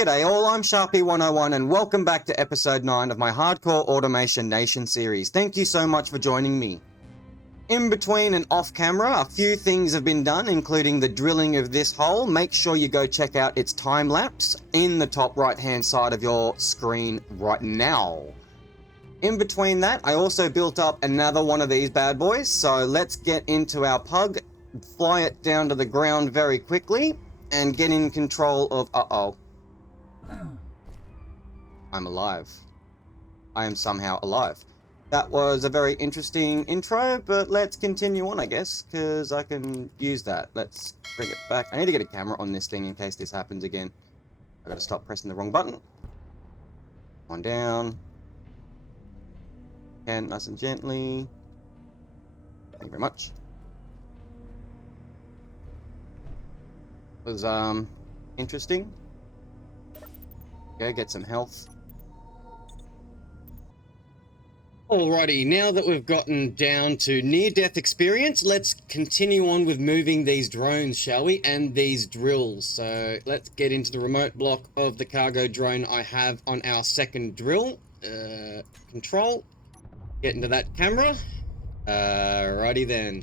G'day all, I'm Sharpie101 and welcome back to episode 9 of my Hardcore Automation Nation series. Thank you so much for joining me. In between and off camera, a few things have been done, including the drilling of this hole. Make sure you go check out its time-lapse in the top right-hand side of your screen right now. In between that, I also built up another one of these bad boys, so let's get into our pug, fly it down to the ground very quickly, and get in control of... I'm alive. I am somehow alive. That was a very interesting intro, but let's continue on, I guess, because I can use that. Let's bring it back. I need to get a camera on this thing in case this happens again. I gotta stop pressing the wrong button. On down. And nice and gently. Thank you very much. It was, interesting. Okay, get some health. Alrighty, now that we've gotten down to near-death experience, let's continue on with moving these drones, shall we? And these drills. So let's get into the remote block of the cargo drone I have on our second drill. Control. Get into that camera. Righty then.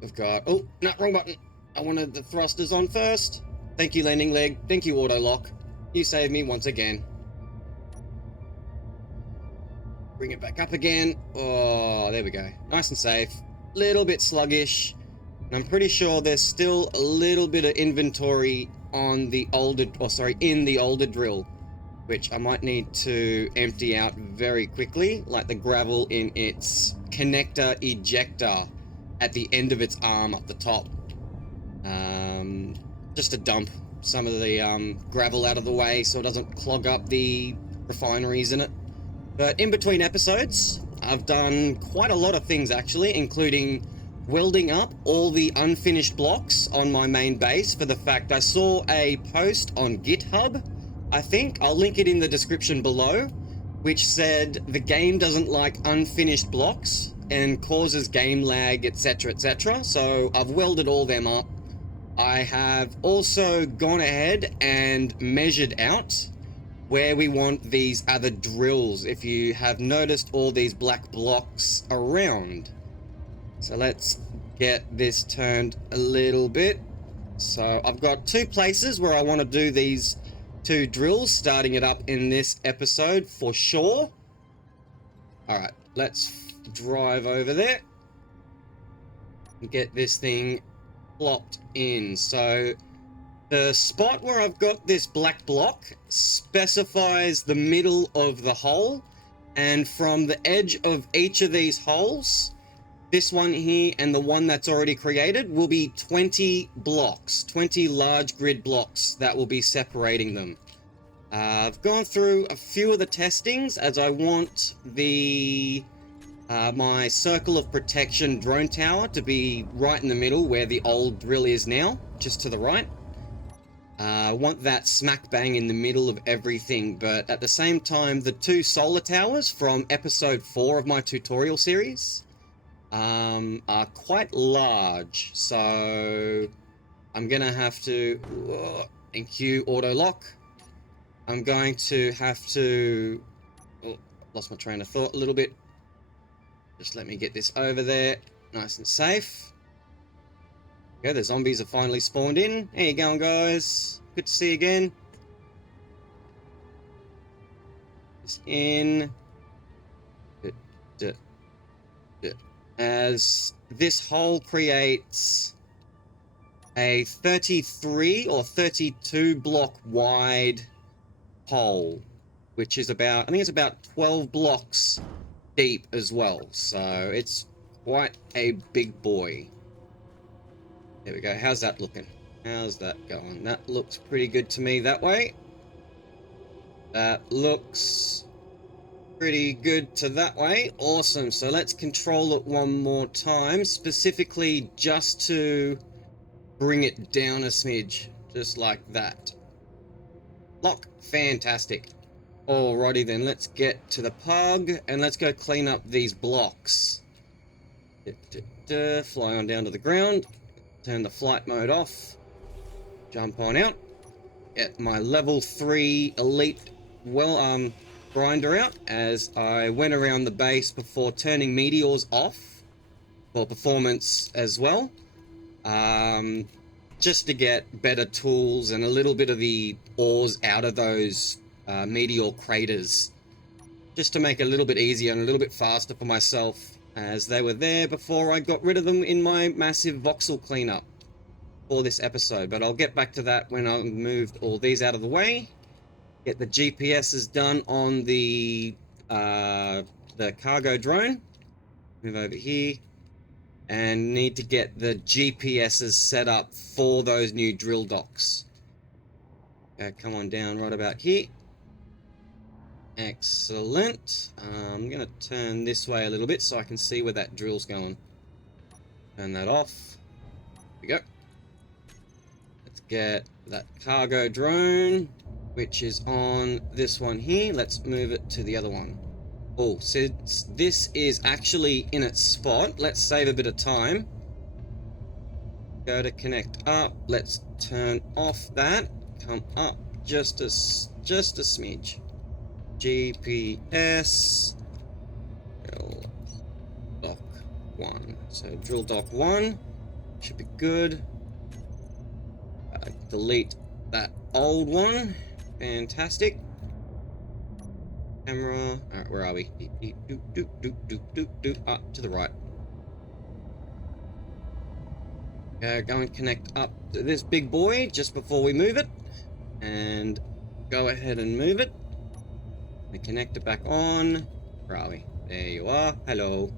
We've got... Oh, no, wrong button. I wanted the thrusters on first. Thank you, landing leg. Thank you, auto lock. You saved me once again. Bring it back up again. Oh, there we go. Nice and safe. Little bit sluggish. And I'm pretty sure there's still a little bit of inventory on the older, in the older drill, which I might need to empty out very quickly, like the gravel in its connector ejector at the end of its arm up the top. Just to dump some of the gravel out of the way so it doesn't clog up the refineries in it. But in between episodes, I've done quite a lot of things actually, including welding up all the unfinished blocks on my main base for the fact I saw a post on Github, I think, I'll link it in the description below, which said the game doesn't like unfinished blocks and causes game lag, etc, etc. So I've welded all them up. I have also gone ahead and measured out where we want these other drills, if you have noticed all these black blocks around. So let's get this turned a little bit. So I've got two places where I want to do these two drills, starting it up in this episode for sure. Alright, let's drive over there and get this thing plopped in. So the spot where I've got this black block specifies the middle of the hole, and from the edge of each of these holes, this one here and the one that's already created, will be 20 blocks, 20 large grid blocks that will be separating them. I've gone through a few of the testings as I want the my circle of protection drone tower to be right in the middle where the old drill is now, just to the right. I want that smack bang in the middle of everything, but at the same time, the two solar towers from episode 4 of my tutorial series are quite large, so I'm gonna have to... thank you, auto lock. I'm going to have to... Oh, lost my train of thought a little bit. Just let me get this over there, nice and safe. Okay, the zombies have finally spawned in. How you going, guys? Good to see you again. It's in. As this hole creates a 33 or 32 block wide hole, which is about, I think it's about 12 blocks deep as well. So it's quite a big boy. There we go. How's that looking? How's that going? That looks pretty good to me that way. That looks pretty good to that way. Awesome. So let's control it one more time, specifically just to bring it down a smidge, just like that. Lock. Fantastic. Alrighty then, let's get to the pug and let's go clean up these blocks. Fly on down to the ground. Turn the flight mode off. Jump on out. get my level 3 elite grinder out, as I went around the base before turning meteors off for performance as well, just to get better tools and a little bit of the ores out of those meteor craters, just to make it a little bit easier and a little bit faster for myself, as they were there before I got rid of them in my massive voxel cleanup for this episode. But I'll get back to that when I've moved all these out of the way. Get the GPSs done on the cargo drone. Move over here. And need to get the GPSs set up for those new drill docks. Come on down right about here. Excellent. I'm going to turn this way a little bit so I can see where that drill's going. Turn that off. Here we go. Let's get that cargo drone, which is on this one here. Let's move it to the other one. Oh, since this is actually in its spot, let's save a bit of time. Go to connect up. Let's turn off that. Come up just a smidge. GPS drill dock 1. So drill dock 1 should be good. Delete that old one. Fantastic. Camera. Alright, where are we? To the right. Go and connect up to this big boy just before we move it. And go ahead and move it. And connect it back on. Where are we? There you are. Hello.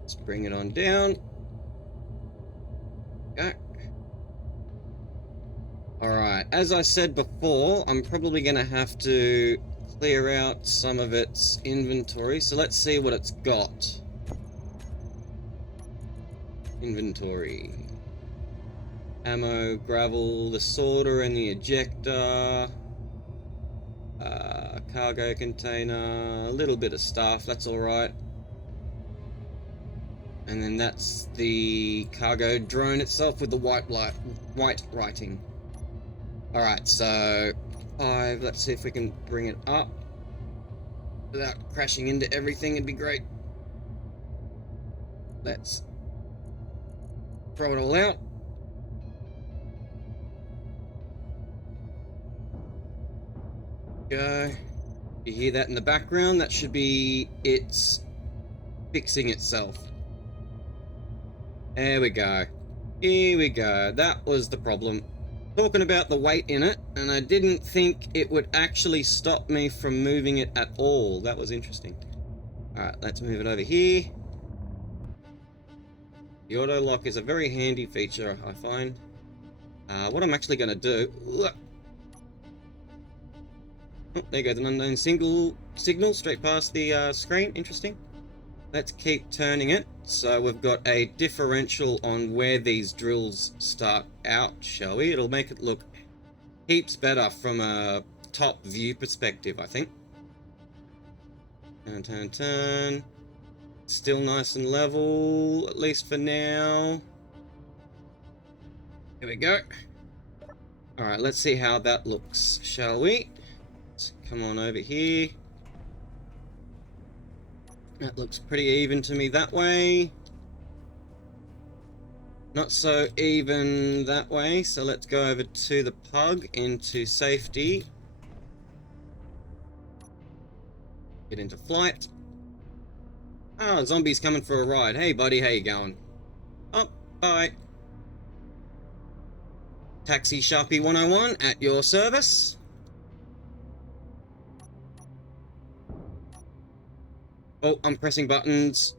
Let's bring it on down. Go. Alright, as I said before, I'm probably going to have to clear out some of its inventory. So let's see what it's got. Inventory. Ammo, gravel, the sorter and the ejector. Cargo container, a little bit of stuff, that's alright. And then that's the cargo drone itself with the white writing. Alright, so 5, let's see if we can bring it up without crashing into everything. It'd be great. Let's throw it all out. Go. You hear that in the background? That should be it's fixing itself. There we go. Here we go. That was the problem. Talking about the weight in it, and I didn't think it would actually stop me from moving it at all. That was interesting. Alright, let's move it over here. The auto lock is a very handy feature, I find. What I'm actually going to do... Oh, there goes an unknown signal straight past the screen. Interesting. Let's keep turning it so we've got a differential on where these drills start out, shall we? It'll make it look heaps better from a top view perspective, I think. Turn. Still nice and level, at least for now. Here we go. Alright, let's see how that looks, shall we? Let's come on over here. That looks pretty even to me that way. Not so even that way, so let's go over to the pug, into safety. Get into flight. Ah, zombies coming for a ride. Hey buddy, how you going? Oh, bye. Taxi Sharpie 101 at your service. Oh, I'm pressing buttons.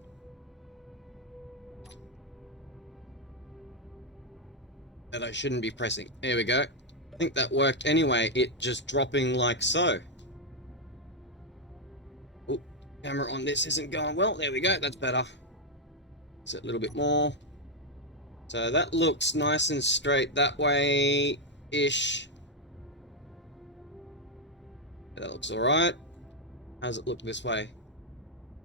That I shouldn't be pressing. There we go. I think that worked anyway, it just dropping like so. Oh, camera on this isn't going well. There we go, that's better. Set a little bit more. So that looks nice and straight that way-ish. That looks alright. How's it look this way?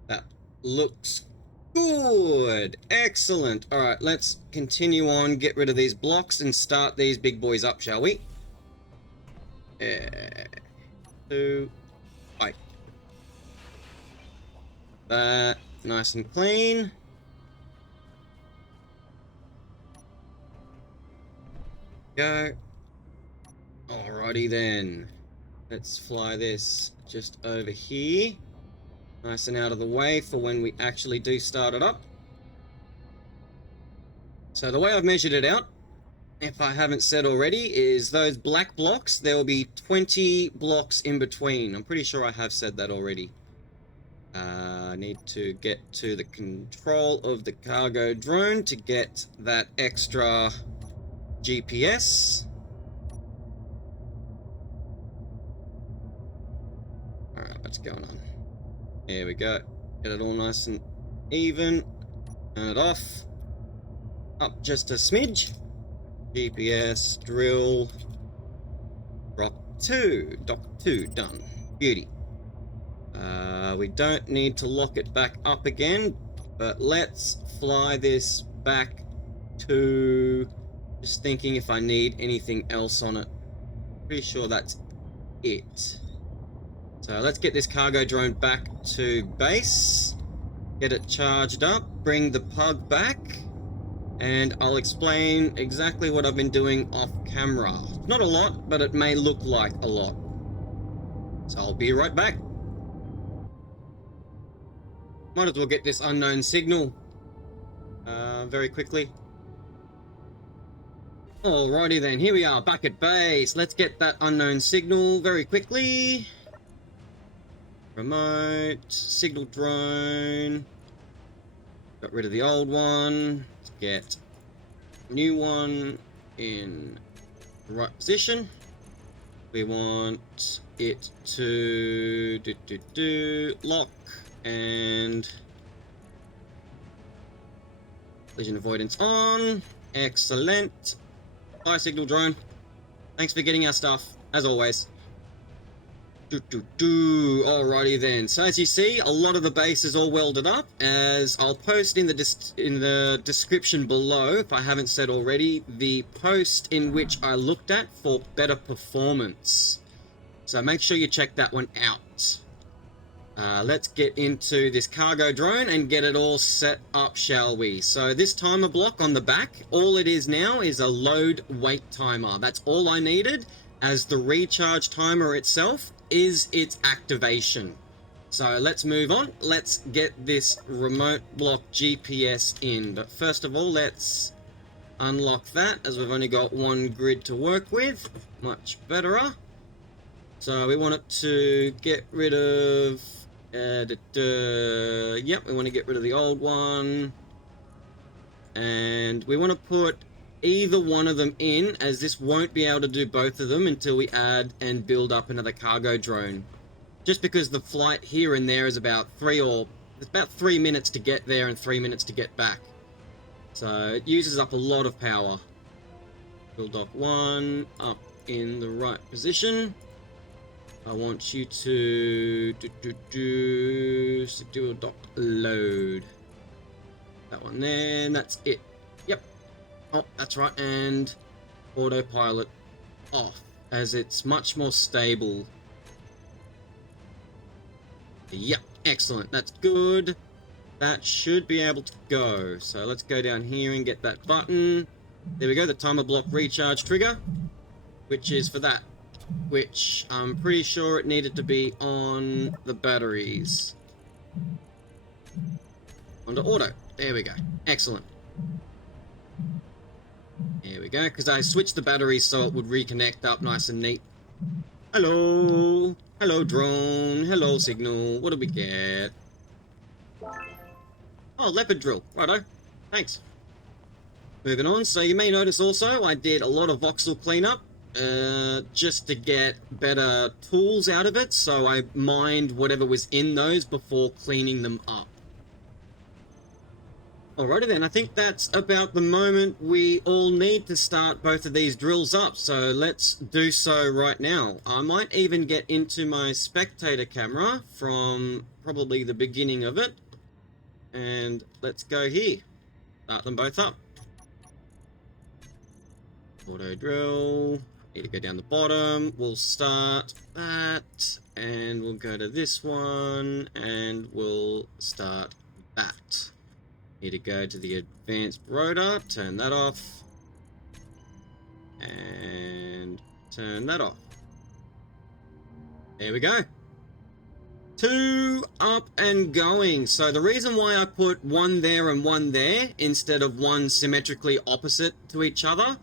That looks good. Excellent. Alright, let's continue on, get rid of these blocks and start these big boys up, shall we? Two, pipe. That nice and clean. Go. Alrighty then. Let's fly this just over here. Nice and out of the way for when we actually do start it up. So the way I've measured it out, if I haven't said already, is those black blocks, there will be 20 blocks in between. I'm pretty sure I have said that already. I need to get to the control of the cargo drone to get that extra GPS. Alright, what's going on? There we go. Get it all nice and even. Turn it off. Up just a smidge. GPS, drill. Dock 2, done. Beauty. We don't need to lock it back up again, but let's fly this back to... Just thinking if I need anything else on it. Pretty sure that's it. So let's get this cargo drone back to base. Get it charged up, bring the pug back, and I'll explain exactly what I've been doing off camera. Not a lot, but it may look like a lot. So I'll be right back. Might as well get this unknown signal very quickly. Alrighty then, here we are, back at base. Let's get that unknown signal very quickly. Remote, signal drone. Got rid of the old one. Let's get a new one in the right position. We want it to lock and collision avoidance on. Excellent. Bye, signal drone. Thanks for getting our stuff, as always. Alrighty then. So as you see, a lot of the base is all welded up. As I'll post in the description below, if I haven't said already, the post in which I looked at for better performance. So make sure you check that one out. Let's get into this cargo drone and get it all set up, shall we? So this timer block on the back, all it is now is a load wait timer. That's all I needed, as the recharge timer itself is its activation. So let's move on. Let's get this remote block GPS in. But first of all, let's unlock that, as we've only got one grid to work with. Much better. So we want it to get rid of... yep, we want to get rid of the old one. And we want to put either one of them in, as this won't be able to do both of them until we add and build up another cargo drone. Just because the flight here and there is about 3 minutes to get there and 3 minutes to get back. So it uses up a lot of power. Build dock 1 up in the right position. I want you to do a dock load. That one there, and that's it. Yep. Oh, that's right, and autopilot off, as it's much more stable. Yep, excellent, that's good. That should be able to go. So let's go down here and get that button. There we go, the timer block recharge trigger, which is for that. Which I'm pretty sure it needed to be on the batteries. Onto auto. There we go. Excellent. There we go, because I switched the batteries so it would reconnect up nice and neat. Hello. Hello, drone. Hello, signal. What do we get? Oh, leopard drill. Righto. Thanks. Moving on. So you may notice also I did a lot of voxel cleanup. Just to get better tools out of it, so I mined whatever was in those before cleaning them up. Alrighty then, I think that's about the moment we all need to start both of these drills up, so let's do so right now. I might even get into my spectator camera from probably the beginning of it, and let's go here. Start them both up. Auto drill. Need to go down the bottom. We'll start that, and we'll go to this one, and we'll start that. Need to go to the advanced rotor, turn that off, and turn that off. There we go. 2 up and going. So the reason why I put one there and one there instead of one symmetrically opposite to each other,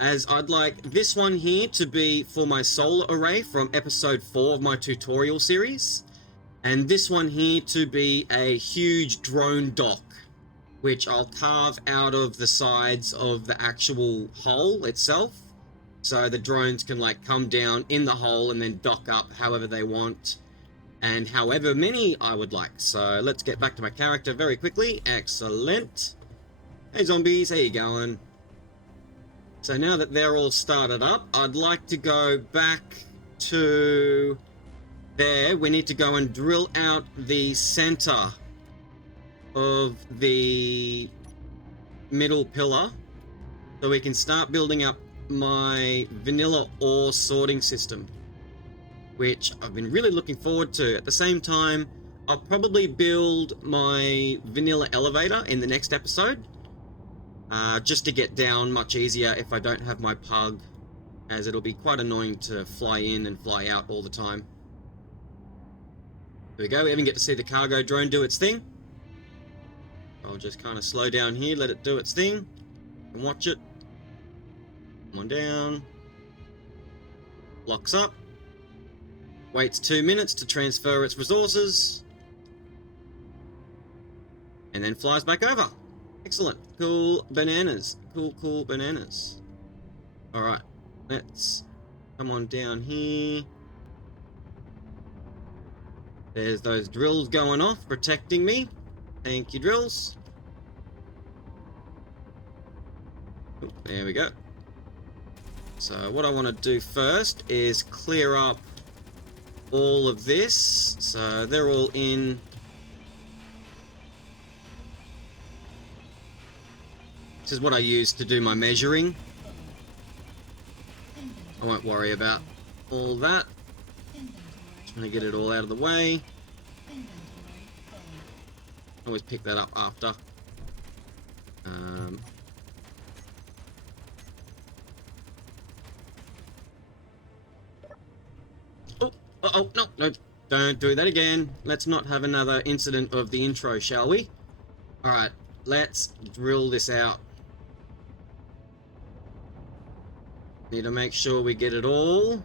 as I'd like this one here to be for my solar array from episode 4 of my tutorial series, and this one here to be a huge drone dock, which I'll carve out of the sides of the actual hole itself, so the drones can like come down in the hole and then dock up however they want, and however many I would like. So let's get back to my character very quickly. Excellent. Hey zombies, how you going? So now that they're all started up, I'd like to go back to there. We need to go and drill out the center of the middle pillar so we can start building up my vanilla ore sorting system, which I've been really looking forward to. At the same time, I'll probably build my vanilla elevator in the next episode, just to get down much easier if I don't have my pug, as it'll be quite annoying to fly in and fly out all the time. There we go. We even get to see the cargo drone do its thing. I'll just kind of slow down here, let it do its thing, and watch it. Come on down. Locks up. Waits 2 minutes to transfer its resources, and then flies back over. Excellent. Cool bananas. Cool bananas. Alright, let's come on down here. There's those drills going off, protecting me. Thank you, drills. Oh, there we go. So what I want to do first is clear up all of this. So they're all in. This is what I use to do my measuring. I won't worry about all that. Just want to get it all out of the way. Always pick that up after. Oh, no, don't do that again. Let's not have another incident of the intro, shall we? Alright, let's drill this out. Need to make sure we get it all.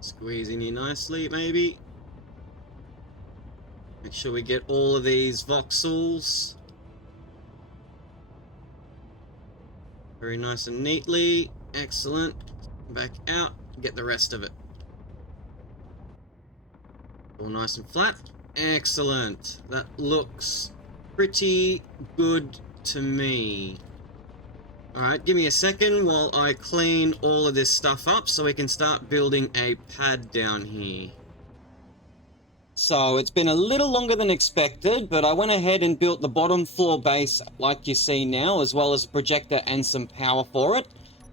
Squeeze in here nicely, maybe. Make sure we get all of these voxels very nice and neatly. Excellent. Back out, get the rest of it all nice and flat. Excellent. That looks pretty good to me. Alright, give me a second while I clean all of this stuff up so we can start building a pad down here. So it's been a little longer than expected, but I went ahead and built the bottom floor base like you see now, as well as a projector and some power for it.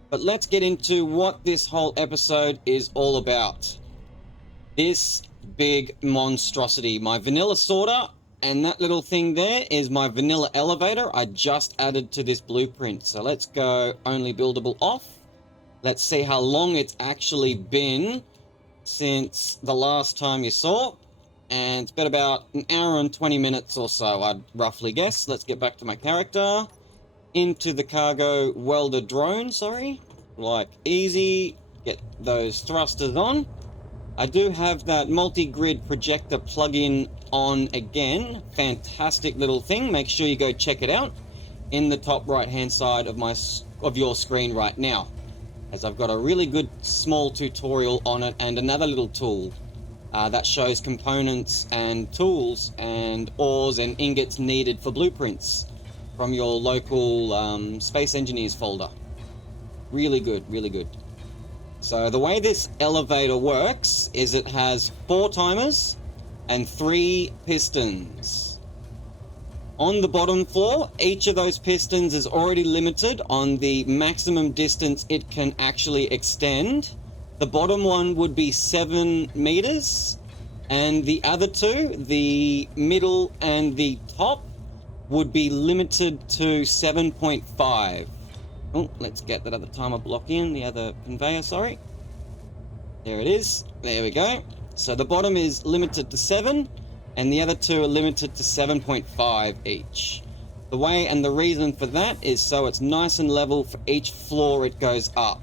But let's get into what this whole episode is all about. This big monstrosity, my vanilla sorter, and that little thing there is my vanilla elevator I just added to this blueprint. So let's go only buildable off. Let's see how long it's actually been since the last time you saw. And it's been about an hour and 20 minutes or so, I'd roughly guess. Let's get back to my character. Into the cargo welder drone, sorry. Like, easy. Get those thrusters on. I do have that multi-grid projector plug-in on again. Fantastic little thing. Make sure you go check it out in the top right-hand side of your screen right now, as I've got a really good small tutorial on it and another little tool that shows components and tools and ores and ingots needed for blueprints from your local Space Engineers folder. Really good, really good. So the way this elevator works is it has 4 timers and 3 pistons. On the bottom floor, each of those pistons is already limited on the maximum distance it can actually extend. The bottom one would be 7 meters, and the other two, the middle and the top, would be limited to 7.5. Oh, let's get that other timer block in, the other conveyor, sorry. There it is. There we go. So the bottom is limited to 7, and the other two are limited to 7.5 each. The way and the reason for that is so it's nice and level for each floor it goes up.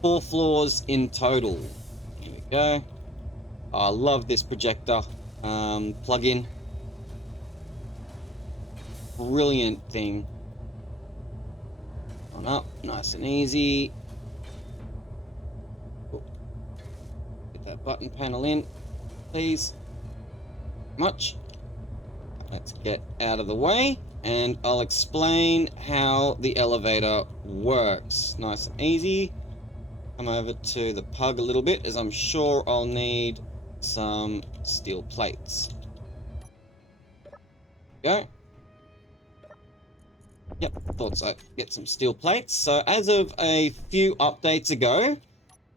4 floors in total. Here we go. Oh, I love this projector plug-in. Brilliant thing. On up, nice and easy. Get that button panel in, please. Much. Let's get out of the way, and I'll explain how the elevator works. Nice and easy. Come over to the pug a little bit, as I'm sure I'll need some steel plates. Go. Yep, thought so. Get some steel plates. So as of a few updates ago,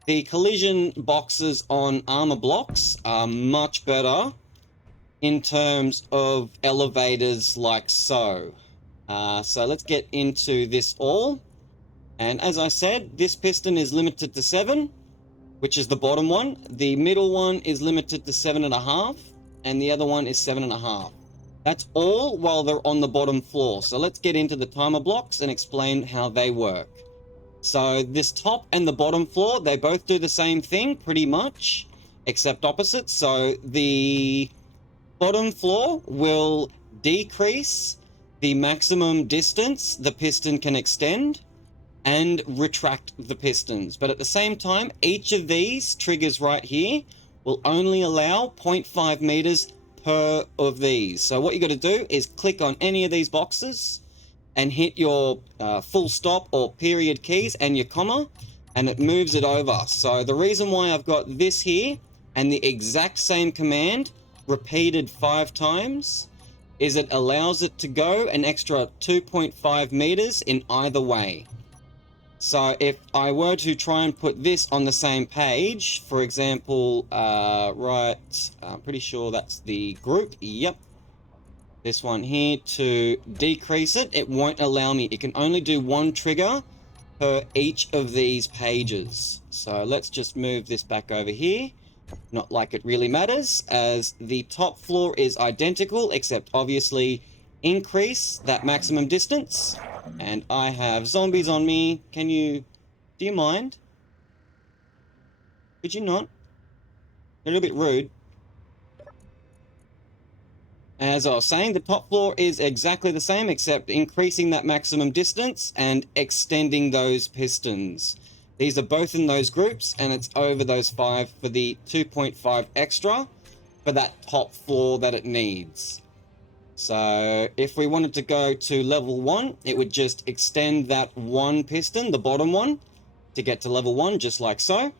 the collision boxes on armor blocks are much better in terms of elevators like so. So let's get into this all. And as I said, this piston is limited to 7, which is the bottom one. The middle one is limited to 7.5, and the other one is 7.5. That's all while they're on the bottom floor. So let's get into the timer blocks and explain how they work. So this top and the bottom floor, they both do the same thing pretty much, except opposite. So the bottom floor will decrease the maximum distance the piston can extend and retract the pistons. But at the same time, each of these triggers right here will only allow 0.5 meters per of these. So what you got to do is click on any of these boxes and hit your full stop or period keys and your comma, and it moves it over. So the reason why I've got this here and the exact same command repeated 5 times is it allows it to go an extra 2.5 meters in either way. So if I were to try and put this on the same page, for example, right, I'm pretty sure that's the group. Yep. This one here, to decrease it, it won't allow me. It can only do 1 trigger per each of these pages. So let's just move this back over here. Not like it really matters, as the top floor is identical, except obviously increase that maximum distance. And I have zombies on me. Do you mind? Could you not? A little bit rude. As I was saying, the top floor is exactly the same, except increasing that maximum distance and extending those pistons. These are both in those groups, and it's over those 5 for the 2.5 extra for that top floor that it needs. So if we wanted to go to level 1, it would just extend that 1 piston, the bottom one, to get to level 1, just like so.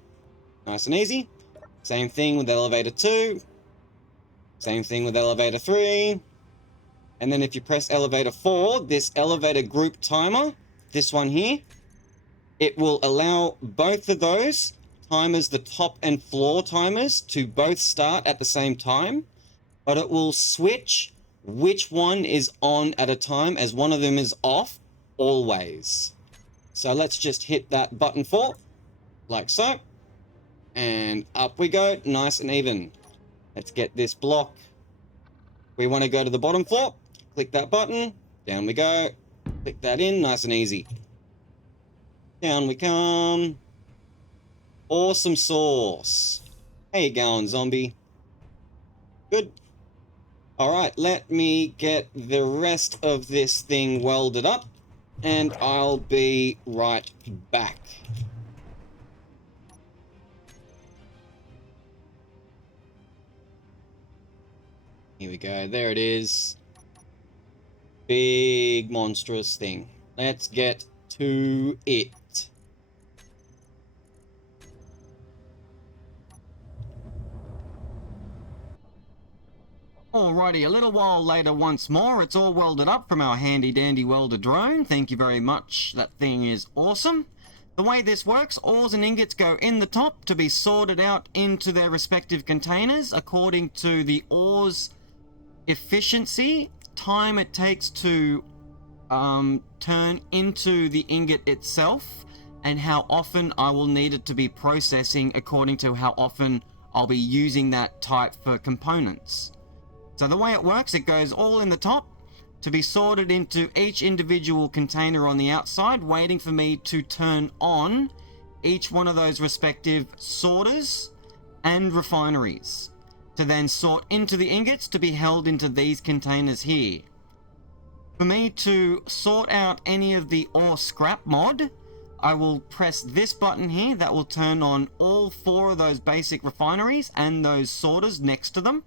Nice and easy. Same thing with elevator 2. Same thing with elevator 3. And then if you press elevator 4, this elevator group timer, this one here, it will allow both of those timers, the top and floor timers, to both start at the same time, but it will switch which one is on at a time, as one of them is off always. So let's just hit that button 4, like so, and up we go, nice and even. Let's get this block. We want to go to the bottom floor, click that button, down we go, click that in, nice and easy. Down we come. Awesome sauce. How you going, zombie? Good. Alright, let me get the rest of this thing welded up, and I'll be right back. Here we go, there it is. Big monstrous thing. Let's get to it. Alrighty, a little while later once more, it's all welded up from our handy dandy welder drone. Thank you very much, that thing is awesome. The way this works, ores and ingots go in the top to be sorted out into their respective containers according to the ore's efficiency, time it takes to turn into the ingot itself, and how often I will need it to be processing according to how often I'll be using that type for components. So the way it works, it goes all in the top to be sorted into each individual container on the outside, waiting for me to turn on each one of those respective sorters and refineries to then sort into the ingots to be held into these containers here. For me to sort out any of the ore scrap mod, I will press this button here that will turn on all 4 of those basic refineries and those sorters next to them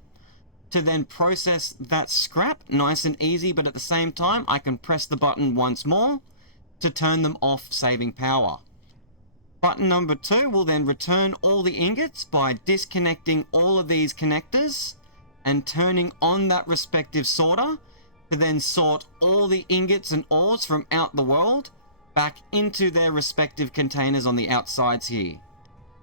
to then process that scrap nice and easy, but at the same time I can press the button once more to turn them off, saving power. Button number 2 will then return all the ingots by disconnecting all of these connectors and turning on that respective sorter to then sort all the ingots and ores from out the world back into their respective containers on the outsides here.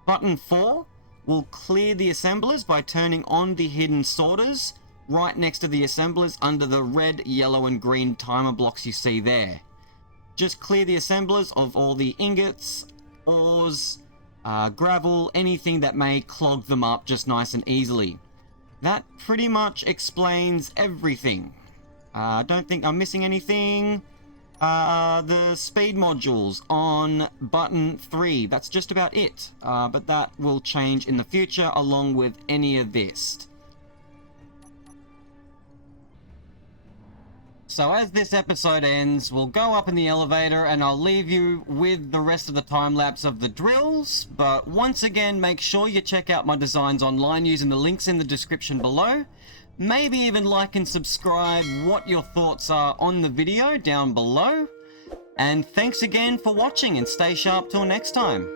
Button 4 will clear the assemblers by turning on the hidden sorters right next to the assemblers under the red, yellow and green timer blocks you see there. Just clear the assemblers of all the ingots, ores, gravel, anything that may clog them up just nice and easily. That pretty much explains everything. I don't think I'm missing anything. The speed modules on button 3, that's just about it, but that will change in the future along with any of this. So as this episode ends, we'll go up in the elevator and I'll leave you with the rest of the time-lapse of the drills, but once again make sure you check out my designs online using the links in the description below. Maybe even like and subscribe what your thoughts are on the video down below. And thanks again for watching and stay sharp till next time.